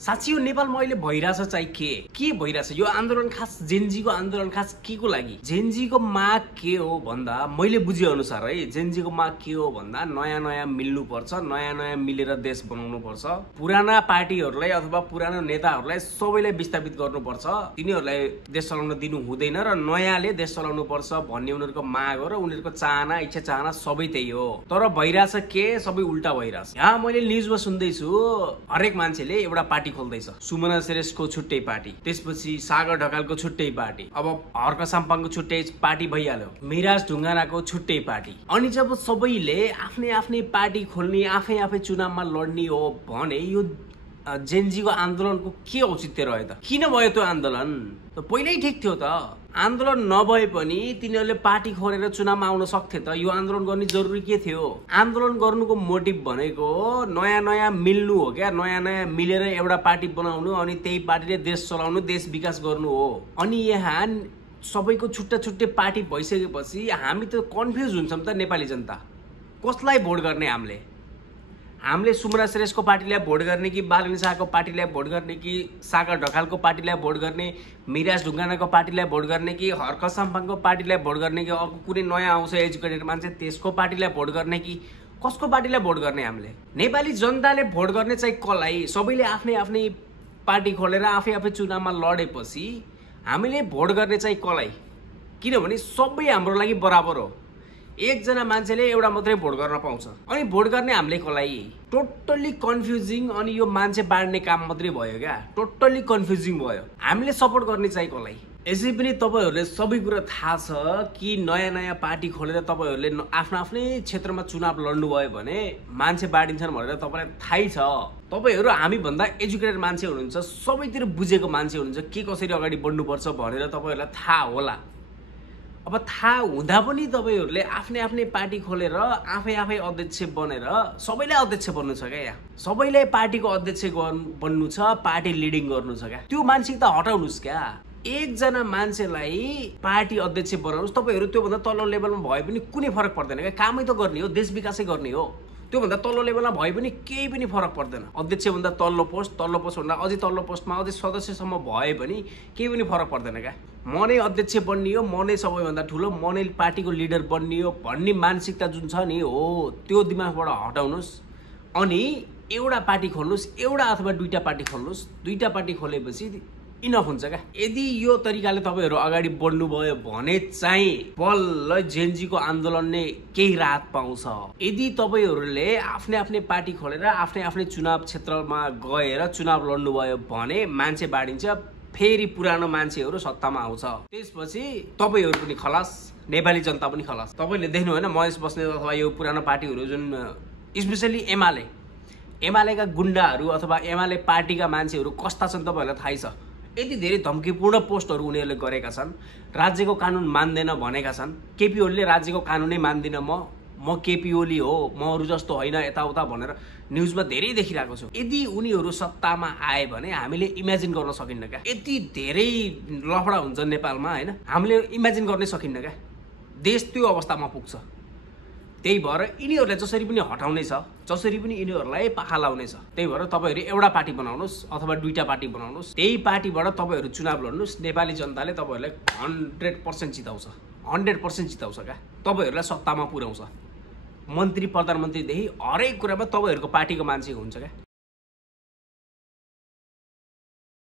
साँच्चै यो नेपालमा अहिले भइरहेछ चाहिँ के भइरहेछ यो आन्दोलन खास जेनजीको आन्दोलन खास के को लागि जेनजीको माग के हो भन्दा मैले बुझे अनुसार है जेनजीको माग के हो भन्दा नयाँ मिल्नु पर्छ नयाँ मिलेर देश बनाउनु पर्छ पुराना पार्टीहरूलाई अथवा पुराना नेताहरूलाई सबैलाई विस्थापित गर्नुपर्छ तिनीहरूलाई देश चलाउन दिनु हुँदैन र नयाँले देश चलाउनु पर्छ भन्ने उनीहरूको माग हो र उनीहरूको चाहना इच्छा चाहना सबै त्यही हो तर भइरहेछ के सबै उल्टा भइरहेछ यहाँ मैले न्युजमा सुन्दैछु हरेक मान्छेले एउटा पार्टी खोल्दैछ सुमना श्रेष्ठको छुट्टै पार्टी त्यसपछि सागर ढकालको छुट्टै पार्टी अब हर्क साम्पाङको छुट्टै पार्टी भइहाल्यो मिराज ढुङ्गानाको छुट्टै पार्टी अनि जब सबैले आफ्नै आफ्नै पार्टी खोल्ने आफै चुनावमा लड्ने हो भने यो जेनजीको आन्दोलनको के औचित्य रह्यो त किन भयो त्यो आन्दोलन पहिल्यै ठिक थियो त आन्दोलन नभए पनि तिनीहरूले पार्टी खोलेर चुनावमा आउन सक्थे त यो आन्दोलन गर्ने जरुरी के थियो आन्दोलन गर्नुको मोटिभ भनेको नयाँ मिल्नु हो क्या नयाँ मिलेर एउटा पार्टी बनाउनु अनि त्यही पार्टीले देश चलाउनु देश विकास गर्नु हो अनि यहाँ सबैको छुट्टै पार्टी भइसकेपछि हामी त कन्फ्युज हुन्छौँ त नेपाली जनता कसलाई भोट गर्ने हामीले सुमना श्रेष्ठको पार्टीलाई भोट गर्ने कि बालन शाहको पार्टीलाई भोट गर्ने कि सागर ढकालको पार्टीलाई भोट गर्ने मिराज ढुङ्गानाको पार्टीलाई भोट गर्ने कि हर्क साम्पाङको पार्टीलाई भोट गर्ने कि अर्को कुनै नयाँ आउँछ एजुकेटेड मान्छे त्यसको पार्टीलाई भोट गर्ने कि कसको पार्टीलाई भोट गर्ने हामीले नेपाली जनताले भोट गर्ने चाहिँ कसलाई सबैले आफ्नै पार्टी खोलेर आफै चुनावमा लडेपछि हामीले भोट गर्ने चाहिँ कसलाई किनभने सबै हाम्रो लागि बराबर हो एकजना मान्छेले एउटा मात्रै भोट गर्न पाउँछ अनि भोट गर्ने हामीले कसलाई टोटल्ली कन्फ्युजिङ अनि यो मान्छे बाँड्ने काम मात्रै भयो क्या टोटल्ली कन्फ्युजिङ भयो हामीले सपोर्ट गर्ने चाहिँ कसलाई यसै पनि तपाईहरूले सबै कुरा थाहा छ कि नयाँ पार्टी खोलेर तपाईहरूले आफ्नै क्षेत्रमा चुनाव लड्नुभयो भने मान्छे बाँडिन्छन् भनेर तपाईँलाई थाहै छ तपाईँहरू हामीभन्दा एजुकेटेड मान्छे हुनुहुन्छ सबैतिर बुझेको मान्छे हुनुहुन्छ के कसरी अगाडि बढ्नुपर्छ भनेर तपाईँहरूलाई थाहा होला अब थाहा हुँदा पनि तपाईँहरूले आफ्नै पार्टी खोलेर आफै अध्यक्ष बनेर सबैलाई अध्यक्ष बन्नु छ क्या यहाँ सबैलाई पार्टीको अध्यक्ष बन्नु छ पार्टी लिडिङ गर्नु छ क्या त्यो मानसिकता हटाउनुहोस् क्या एकजना मान्छेलाई पार्टी अध्यक्ष बनाउनुहोस् तपाईँहरू त्योभन्दा तल्लो लेभलमा भए पनि कुनै फरक पर्दैन क्या कामै त गर्ने हो देश विकासै गर्ने हो त्योभन्दा तल्लो लेभलमा भए पनि केही पनि फरक पर्दैन अध्यक्षभन्दा तल्लो पोस्टभन्दा अझै तल्लो पोस्टमा अझै सदस्यसम्म भए पनि केही पनि फरक पर्दैन क्या म नै अध्यक्ष बन्नियो म नै सबैभन्दा ठुलो म नै पार्टीको लिडर बन्नियो भन्ने मानसिकता जुन छ नि हो त्यो दिमागबाट हटाउनुहोस् अनि एउटा पार्टी खोल्नुहोस् एउटा अथवा दुईटा पार्टी खोल्नुहोस् दुईटा पार्टी खोलेपछि इनफ हुन्छ क्या यदि यो तरिकाले तपाईँहरू अगाडि बढ्नुभयो भने चाहिँ बल्ल जेनजीको आन्दोलनले केही राहत पाउँछ यदि तपाईँहरूले आफ्नै पार्टी खोलेर आफ्नै चुनाव क्षेत्रमा गएर चुनाव लड्नुभयो भने मान्छे बाँडिन्छ फेरि पुरानो मान्छेहरू सत्तामा आउँछ त्यसपछि तपाईँहरू पनि खलास नेपाली जनता पनि खलास तपाईँले देख्नु होइन महेश बस्नेत अथवा यो पुरानो पार्टीहरू जुन स्पेसली एमालेका गुन्डाहरू अथवा एमाले पार्टीका मान्छेहरू कस्ता छन् तपाईँहरूलाई थाहै छ यति धेरै धम्कीपूर्ण पोस्टहरू उनीहरूले गरेका छन् राज्यको कानुन मान्दैन भनेका छन् केपी ओलीले राज्यको कानुनै मान्दिन म केपी ओली हो म अरू जस्तो होइन यताउता भनेर न्युजमा धेरै देखिरहेको छु यदि उनीहरू सत्तामा आए भने हामीले इमेजिन गर्न सकिन्न क्या यति धेरै लफडा हुन्छ नेपालमा होइन हामीले इमेजिन गर्नै सकिन्न क्या देश त्यो अवस्थामा पुग्छ त्यही भएर यिनीहरूलाई जसरी पनि हटाउनै छ जसरी पनि यिनीहरूलाई पाखा लाउने छ त्यही भएर तपाईँहरू एउटा पार्टी बनाउनुहोस् अथवा दुईटा पार्टी बनाउनुहोस् त्यही पार्टीबाट तपाईँहरू चुनाव लड्नुहोस् नेपाली जनताले तपाईँहरूलाई 100% जिताउँछ 100% जिताउँछ क्या तपाईँहरूलाई सत्तामा पुर्याउँछ मन्त्री प्रधानमन्त्रीदेखि हरेक कुरामा तपाईँहरूको पार्टीको मान्छे हुन्छ क्या